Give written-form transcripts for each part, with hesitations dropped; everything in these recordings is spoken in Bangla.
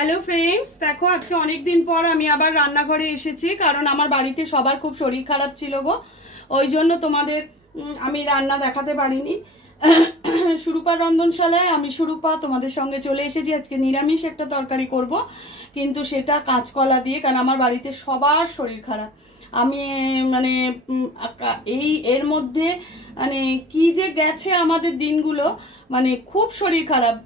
হ্যালো ফ্রেন্ডস, দেখো আজকে অনেক দিন পর আমি আবার রান্নাঘরে এসেছি, কারণ আমার বাড়িতে সবার খুব শরীর খারাপ ছিল গো। ওই জন্য তোমাদের আমি রান্না দেখাতে পারিনি। সুরূপার রন্ধনশালায় আমি সুরূপা তোমাদের সঙ্গে চলে এসেছি। আজকে নিরামিষ একটা তরকারি করব, কিন্তু সেটা কাঁচকলা দিয়ে, কারণ আমার বাড়িতে সবার শরীর খারাপ। আমি মানে এই এর মধ্যে মানে কি যে গেছে আমাদের দিনগুলো, মানে খুব শরীর খারাপ।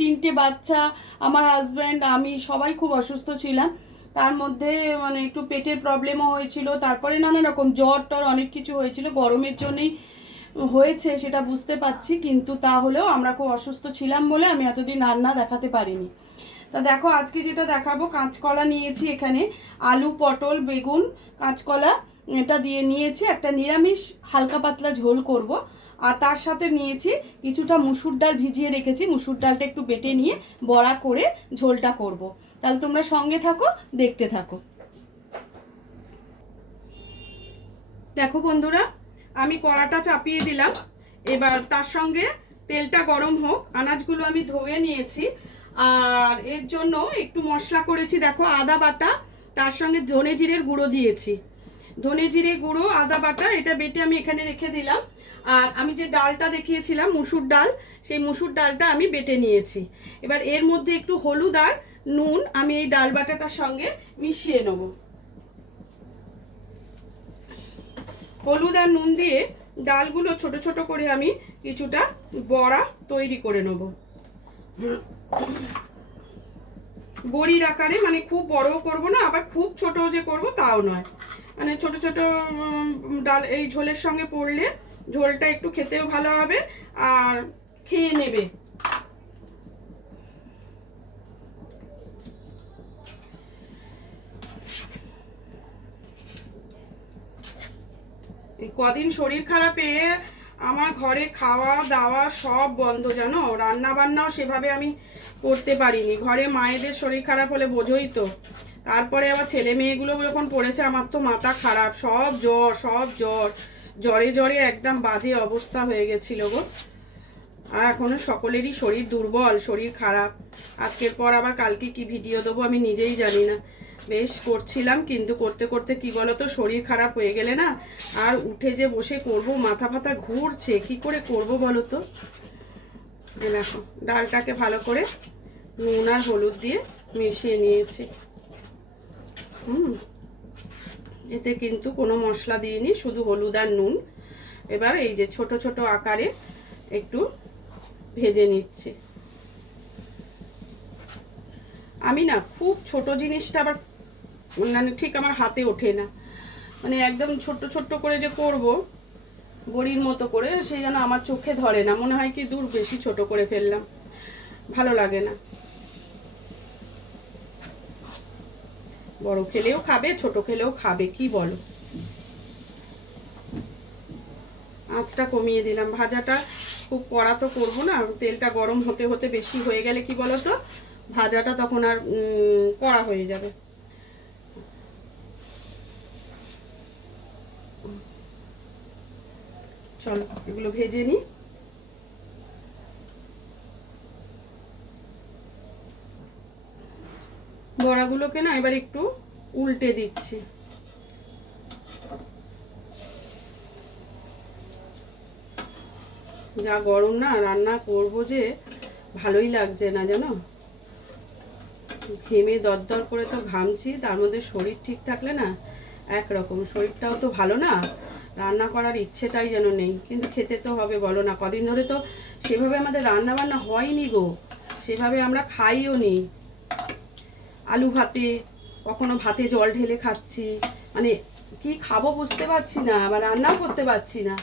3টে বাচ্চা, আমার হাজব্যান্ড, আমি সবাই খুব অসুস্থ ছিলাম। তার মধ্যে মানে একটু পেটের প্রবলেমও হয়েছিল, তারপরে নানা রকম জ্বর টর অনেক কিছু হয়েছিল। গরমের জন্যই হয়েছে সেটা বুঝতে পারছি, কিন্তু তাহলেও আমরা খুব অসুস্থ ছিলাম বলে আমি এতদিন রান্না দেখাতে পারিনি। তা দেখো আজকে যেটা দেখাবো, কাঁচকলা নিয়েছি এখানে, আলু পটল বেগুন কাঁচকলা এটা দিয়ে নিয়েছি, একটা নিরামিষ হালকা পাতলা ঝোল করব। আর তার সাথে নিয়েছি কিছুটা মুসুর ডাল ভিজিয়ে রেখেছি, মুসুর ডালটা একটু বেটে নিয়ে বড়া করে ঝোলটা করব। তাহলে তোমরা সঙ্গে থাকো, দেখতে থাকো। দেখো বন্ধুরা, আমি কড়াটা চাপিয়ে দিলাম। এবার তার সঙ্গে তেলটা গরম হোক। আনাজগুলো আমি ধুয়ে নিয়েছি, আর এর জন্য একটু মশলা করেছি। দেখো আদা বাটা, তার সঙ্গে ধনে জিরের গুঁড়ো দিয়েছি। ধনে জিরে গুঁড়ো, আদা বাটা, এটা বেটে আমি এখানে রেখে দিলাম। আর আমি যে ডালটা দেখিয়েছিলাম মুসুর ডাল, সেই মুসুর ডালটা আমি বেটে নিয়েছি। এবার এর মধ্যে একটু হলুদ আর নুন আমি এই ডাল বাটাটার সঙ্গে মিশিয়ে নেব। হলুদ আর নুন দিয়ে ডালগুলো ছোট ছোট করে আমি কিছুটা বড়া তৈরি করে নেব, বড়ির আকারে। মানে খুব বড়ও করব না, আবার খুব ছোট যে করব তাও নয়। মানে ছোট ছোট ডাল এই ঝোলের সঙ্গে পড়লে ঝোলটা একটু খেতেও ভালো হবে আর খেয়ে নেবে। এই কদিন শরীর খারাপে আমার ঘরে খাওয়া দাওয়া সব বন্ধ, জানো। রান্না বান্নাও সেভাবে আমি করতে পারিনি। ঘরে মায়েদের শরীর খারাপ হলে বোঝোই তো। তারপরে আবার ছেলে মেয়েগুলো যখন পড়েছে, আমার তো মাথা খারাপ, সব জ্বর সব জ্বর, জ্বরে জ্বরে একদম বাজে অবস্থা হয়ে গেছিল গো। আর এখনো সকলেরই শরীর দুর্বল, শরীর খারাপ। আজকের পর আবার কালকে কি ভিডিও দেবো আমি নিজেই জানি না। বেশ করছিলাম, কিন্তু করতে করতে কি বলতো, শরীর খারাপ হয়ে গেলে না আর উঠে যে বসে করব, মাথা ফাথা ঘুরছে, কি করে করব বলো তো। দেখো ডালটাকে ভালো করে নুন আর হলুদ দিয়ে মিশিয়ে নিয়েছি। এতে কিন্তু কোনো মশলা দিইনি, শুধু হলুদ আর নুন। এবার এই যে ছোট ছোট আকারে একটু ভেজে নিচ্ছি। আমি না খুব ছোট জিনিসটা আবার মানে ঠিক আমার হাতে ওঠে না। মানে একদম ছোট্ট ছোট্ট করে যে করব বড়ির মতো করে, সেই জন্য আমার চোখে ধরে না। মনে হয় কি দূর বেশি ছোট করে ফেললাম, ভালো লাগে না। বড় খেলেও খাবে, ছোট খেলেও খাবে, কি বলো। আঁচটা কমিয়ে দিলাম। ভাজাটা খুব কড়া তো করবো না, তেলটা গরম হতে হতে বেশি হয়ে গেলে কি বলো তো, ভাজাটা তখন আর কড়া হয়ে যাবে। চলো এগুলো ভেজে নিই। বড়াগুলোকে না এবার একটু উল্টে দিচ্ছি। যা গরম না, রান্না করব যে ভালোই লাগছে না জানো। ঘেমে দরদর করে তো ঘামছি, তার মধ্যে শরীর ঠিক থাকলে না একরকম, শরীরটাও তো ভালো না, রান্না করার ইচ্ছেটাই যেন নেই। কিন্তু খেতে তো হবে বলো না। কদিন ধরে তো সেভাবে আমাদের রান্না বান্না হয়নি গো, সেভাবে আমরা খাইও নি। আলু ভাতে, কখনো ভাতে জল ঢেলে খাচ্ছি, মানে কি খাবো বুঝতে পারছি না, আবার রান্নাও করতে পারছি না।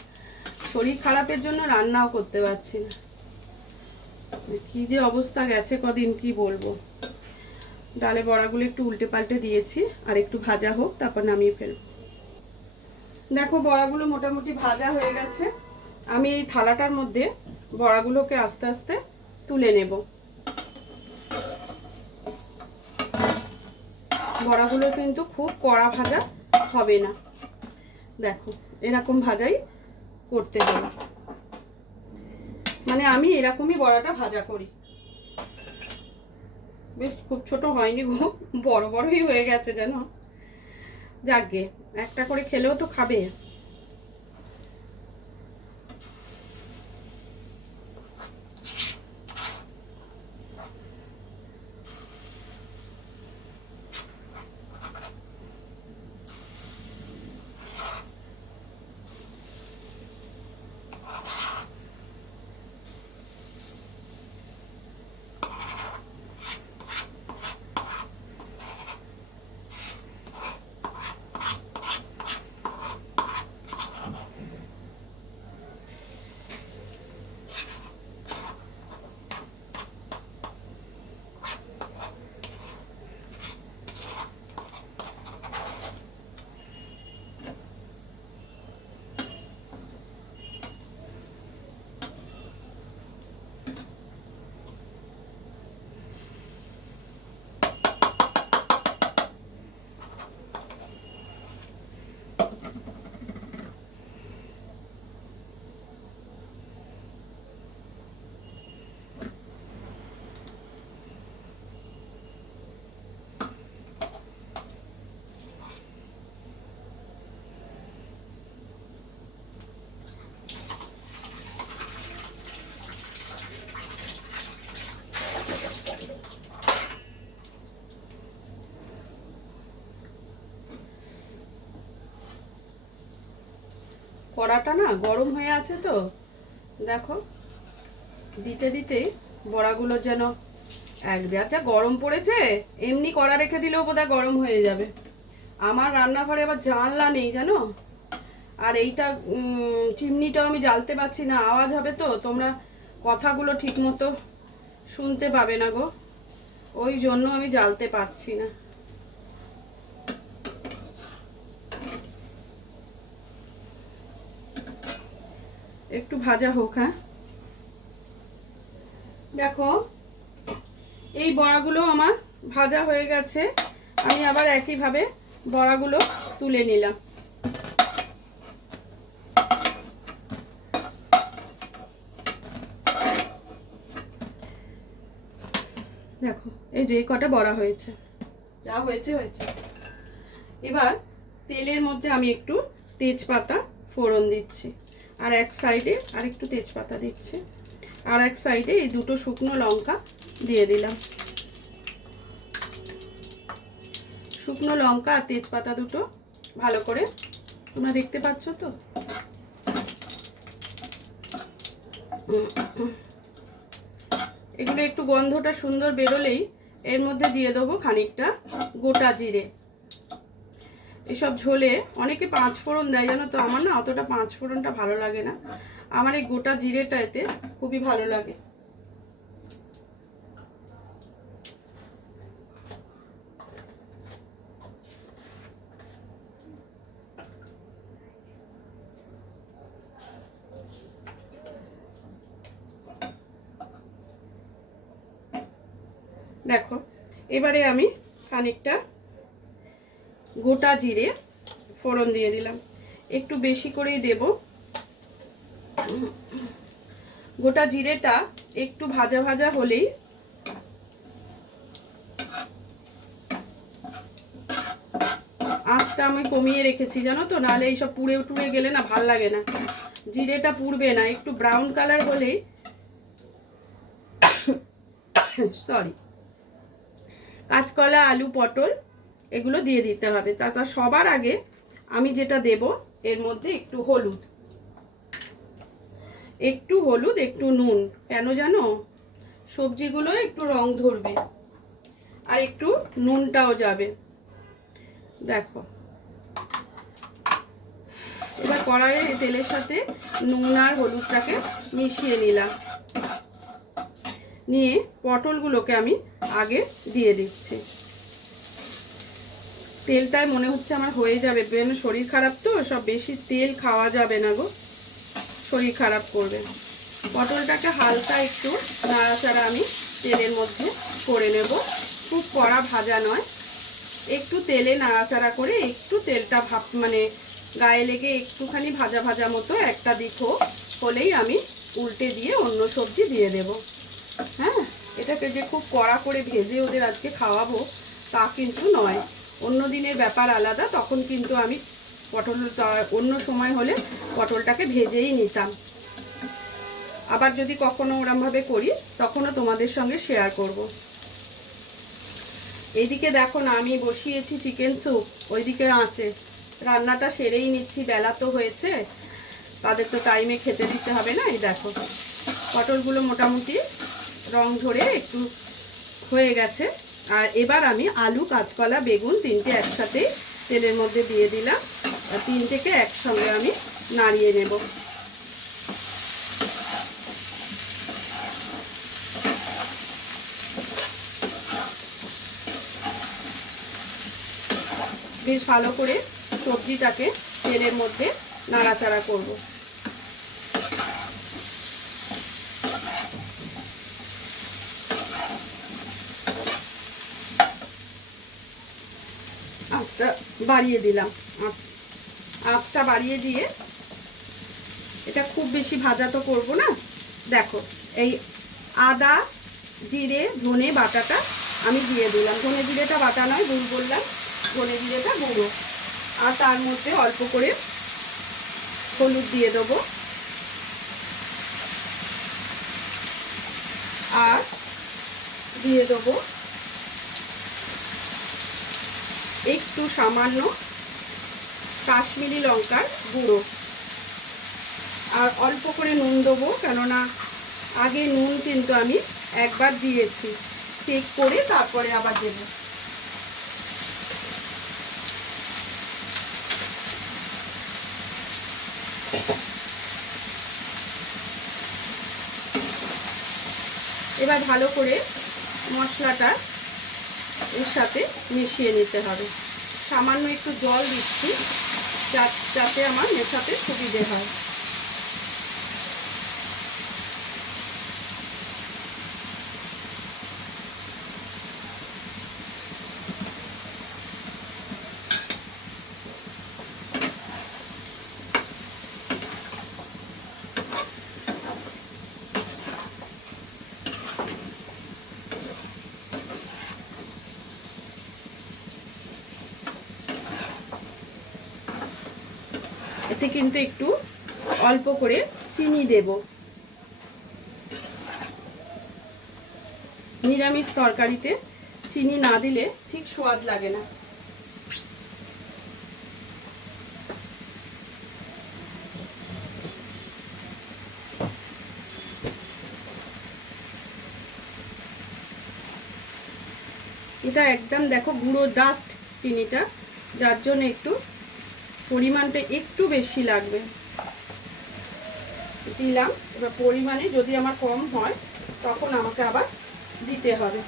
শরীর খারাপের জন্য রান্নাও করতে পারছি না। কি যে অবস্থা গেছে কদিন, কি বলবো। ডালে বড়াগুলো একটু উল্টে পাল্টে দিয়েছি, আর একটু ভাজা হোক তারপর নামিয়ে ফেলবো। দেখো বড়াগুলো মোটামুটি ভাজা হয়ে গেছে। আমি এই থালাটার মধ্যে বড়াগুলোকে আস্তে আস্তে তুলে নেব। বড়াগুলো কিন্তু খুব কড়া ভাজা হবে না, দেখো এরকম ভাজাই করতে হবে। মানে আমি এরকমই বড়াটা ভাজা করি। বেশ খুব ছোট হয়নি গো, বড় বড়ই হয়ে গেছে যেন। যাকগে, একটা করে খেলেও তো খাবে। কড়াটা না গরম হয়ে আছে তো, দেখো দিতে দিতে বড়াগুলো যেন যা গরম পড়েছে, এমনি কড়া রেখে দিলেও বোধহয় গরম হয়ে যাবে। আমার রান্নাঘরে আবার জানলা নেই জানো, আর এইটা চিমনিটাও আমি জ্বালতে পারছি না, আওয়াজ হবে তো, তোমরা কথাগুলো ঠিক মতো শুনতে পাবে না গো, ওই জন্য আমি জ্বালতে পারছি না। একটু ভাজা হোক। হ্যাঁ দেখো, এই বড়াগুলো আমার ভাজা হয়ে গেছে, আমি আবার একইভাবে বড়াগুলো তুলে নিলাম। দেখো এই যে কটা বড়া হয়েছে, যা হয়েছে হয়েছে। এবার তেলের মধ্যে আমি একটু তেজপাতা ফোড়ন দিচ্ছি, আর এক সাইডে আর একটু তেজপাতা দিচ্ছি, আর এক সাইডে এই দুটো শুকনো লঙ্কা দিয়ে দিলাম। শুকনো লঙ্কা আর তেজপাতা দুটো ভালো করে, তোমরা দেখতে পাচ্ছ তো, এগুলো একটু গন্ধটা সুন্দর বেরোলেই এর মধ্যে দিয়ে দেবো খানিকটা গোটা জিরে। এসব ঝোলে অনেকে 5 ফোড়ন দেয় জানো তো, আমার না অতটা 5 ফোড়নটা ভালো লাগে না, আমার এই গোটা জিরেটা এতে খুবই ভালো লাগে। দেখো এবারে আমি খানিকটা গোটা জিরে ফোড়ন দিয়ে দিলাম, একটু বেশি করেই দেব। গোটা জিরেটা একটু ভাজা ভাজা হলেই আঁচটা আমি কমিয়ে রেখেছি জানো তো, নাহলে এইসব পুড়ে টুড়ে গেলে না ভাল লাগে না, জিরেটা পুড়বে না, একটু ব্রাউন কালার হলেই সরি কাঁচকলা আলু পটল এগুলো দিয়ে দিতে হবে। তারপর সবার আগে আমি যেটা দেব এর মধ্যে একটু হলুদ, একটু নুন, কেন জানো, সবজিগুলো একটু রং ধরবে আর একটু নুনটাও যাবে। দেখো এবার কড়াইয়ে তেলের সাথে নুন আর হলুদটাকে মিশিয়ে নিলাম, নিয়ে পটলগুলোকে আমি আগে দিয়ে দিচ্ছি। তেলটায় মনে হচ্ছে আমার হয়ে যাবে, শরীর খারাপ তো, সব বেশি তেল খাওয়া যাবে না গো, শরীর খারাপ করবে। পটলটাকে হালকা একটু নাড়াচাড়া আমি তেলের মধ্যে করে নেব, খুব কড়া ভাজা নয়, একটু তেলে নাড়াচাড়া করে একটু তেলটা মানে গায়ে লেগে একটুখানি ভাজা ভাজা মতো একটা দিক হলেই আমি উল্টে দিয়ে অন্য সবজি দিয়ে দেব। হ্যাঁ এটাকে যে খুব কড়া করে ভেজে ওদের আজকে খাওয়াবো তা কিন্তু নয়। অন্য দিনের ব্যাপার আলাদা, তখন কিন্তু আমি অন্য সময় হলে পটলটাকে ভেজেই নিতাম। আবার যদি কখনো ওরমভাবে করি তখনও তোমাদের সঙ্গে শেয়ার করব। এইদিকে দেখো না, আমি বসিয়েছি চিকেন স্যুপ, ওইদিকে আঁচে রান্নাটা সেরেই নিচ্ছি। বেলা তো হয়েছে, তাদের তো টাইমে খেতে দিতে হবে না। এই দেখো পটলগুলো মোটামুটি রং ধরে একটু হয়ে গেছে। আর এবার আমি আলু, কাঁচকলা, বেগুন তিনটে একসাথে তেলের মধ্যে দিয়ে দিলাম। আর তিনটেকে একসঙ্গে আমি নাড়িয়ে নেব। বেশ ভালো করে সবজিটাকে তেলের মধ্যে নাড়াচাড়া করব। আঁচটা বাড়িয়ে দিলাম। আঁচটা বাড়িয়ে দিয়ে এটা খুব বেশি ভাজা তো করবো না। দেখো এই আদা, জিরে, ধনে বাটাটা আমি দিয়ে দিলাম। ধনে জিরেটা বাটা নয়, ভুল বললাম, ধনে জিরেটা গুঁড়ো। আর তার মধ্যে অল্প করে হলুদ দিয়ে দেবো। আর দিয়ে দেবো একটু সামান্য কাশ্মীরি লঙ্কার গুঁড়ো। আর অল্প করে নুন দেবো, কেননা আগে নুন কিন্তু আমি একবার দিয়েছি, চেক করে তারপরে আবার দেবো। এবার ভালো করে মশলাটা এর সাথে মিশিয়ে নিতে হবে। সামান্য একটু জল দিচ্ছি যাতে আমার মেশাতে সুবিধে হয়। এতে কিন্তু একটু অল্প করে চিনি দেব। নিরামিষ তরকারিতে চিনি না দিলে ঠিক স্বাদ লাগে না। এটা একদম দেখো গুঁড়ো ডাস্ট চিনিটা, যার জন্য একটু পরিমাণটা একটু বেশি লাগবে। দিলাম। এবার পরিমাণে যদি আমার কম হয় তখন আমাকে আবার দিতে হবে।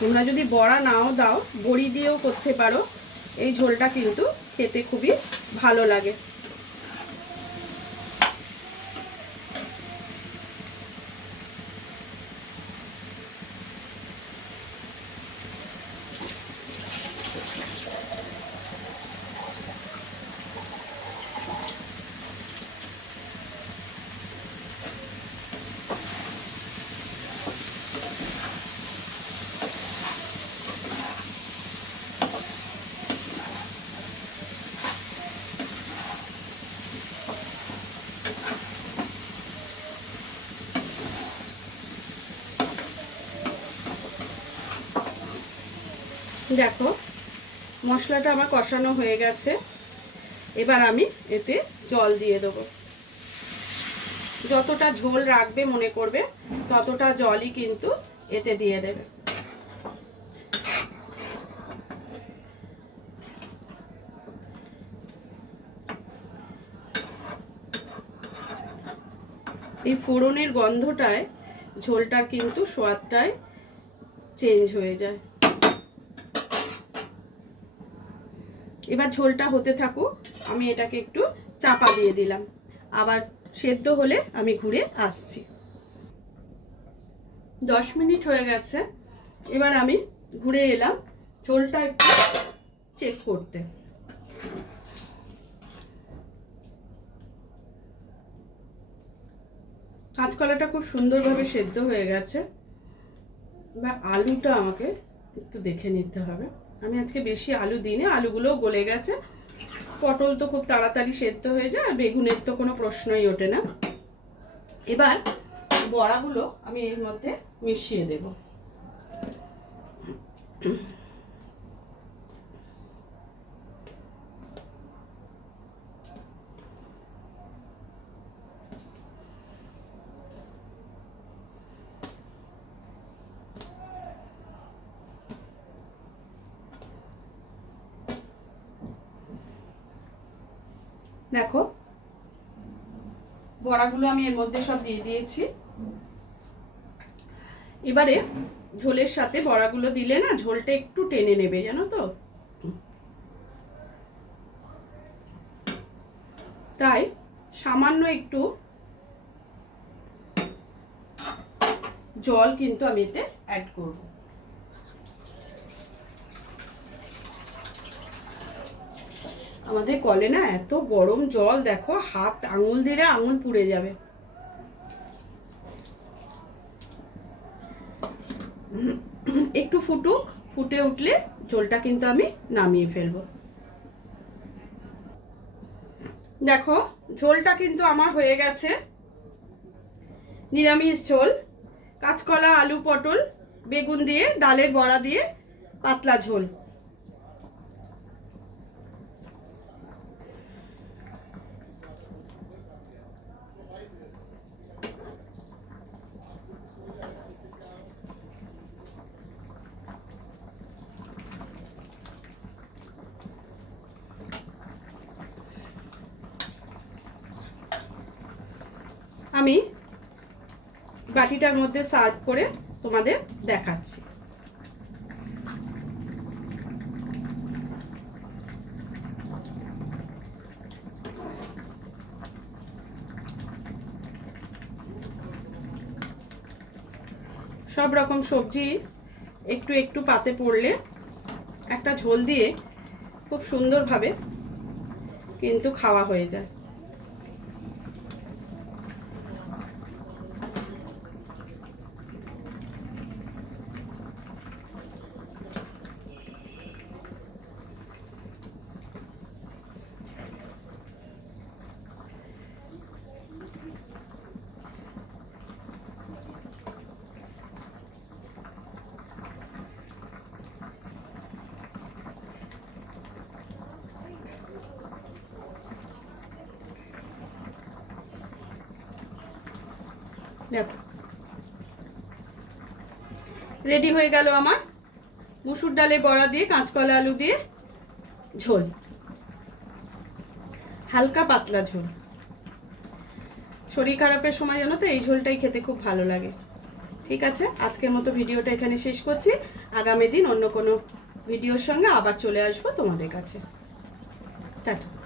তোমরা যদি বড়া নাও দাও, বড়ি দিয়েও করতে পারো। এই ঝোলটা কিন্তু খেতে খুবই ভালো লাগে। দেখো মশলাটা আমার কষানো হয়ে গেছে। এবার আমি এতে জল দিয়ে দেবো। যতটা ঝোল রাখবে মনে করবে ততটা জলই কিন্তু এতে দিয়ে দেবে। এই ফোড়নের গন্ধটায় ঝোলটার কিন্তু স্বাদটাই চেঞ্জ হয়ে যায়। এবার ঝোলটা হতে থাকুক, আমি এটাকে একটু চাপা দিয়ে দিলাম। আবার সেদ্ধ হলে আমি ঘুরে আসছি। 10 মিনিট হয়ে গেছে। এবার আমি ঘুরে এলাম ঝোলটা একটু চেক করতে। কাঁচকলাটা খুব সুন্দরভাবে সেদ্ধ হয়ে গেছে। এবার আলুটা আমাকে একটু দেখে নিতে হবে। আমি আজকে বেশি আলু দিইনি, আলুগুলোও গলে গেছে। পটল তো খুব তাড়াতাড়ি সেদ্ধ হয়ে যায়, আর বেগুনের তো কোনো প্রশ্নই ওঠে না। এবার বড়াগুলো আমি এর মধ্যে মিশিয়ে দেব। দেখো বড়াগুলো আমি এর মধ্যে সব দিয়ে দিয়েছি। এবারে ঝোলের সাথে বড়াগুলো দিলে না ঝোলটা একটু টেনে নেবে, জানো তো। তাই সামান্য একটু জল কিন্তু আমি এতে অ্যাড করব। আমাদের কলে না এত গরম জল, দেখো হাত আঙুল দিলে আঙুল পুড়ে যাবে। একটু ফুটুক, ফুটে উঠলে ঝোলটা কিন্তু আমি নামিয়ে ফেলবো। দেখো ঝোলটা কিন্তু আমার হয়ে গেছে। নিরামিষ ঝোল, কাঁচকলা আলু পটল বেগুন দিয়ে ডালের বড়া দিয়ে পাতলা ঝোল। আমি বাটিটার মধ্যে সার্ভ করে তোমাদের দেখাচ্ছি। সব রকম সবজি একটু একটু পাতে পড়লে একটা ঝোল দিয়ে খুব সুন্দরভাবে কিন্তু খাওয়া হয়ে যায়। দেখো রেডি হয়ে গেল আমার মুসুর ডালে বড়া দিয়ে কাঁচকলা আলু দিয়ে ঝোল, হালকা পাতলা ঝোল। শরীর খারাপের সময় জানো তো এই ঝোলটাই খেতে খুব ভালো লাগে। ঠিক আছে, আজকের মতো ভিডিওটা এখানে শেষ করছি। আগামী দিন অন্য কোনো ভিডিওর সঙ্গে আবার চলে আসবো তোমাদের কাছে। টাটা।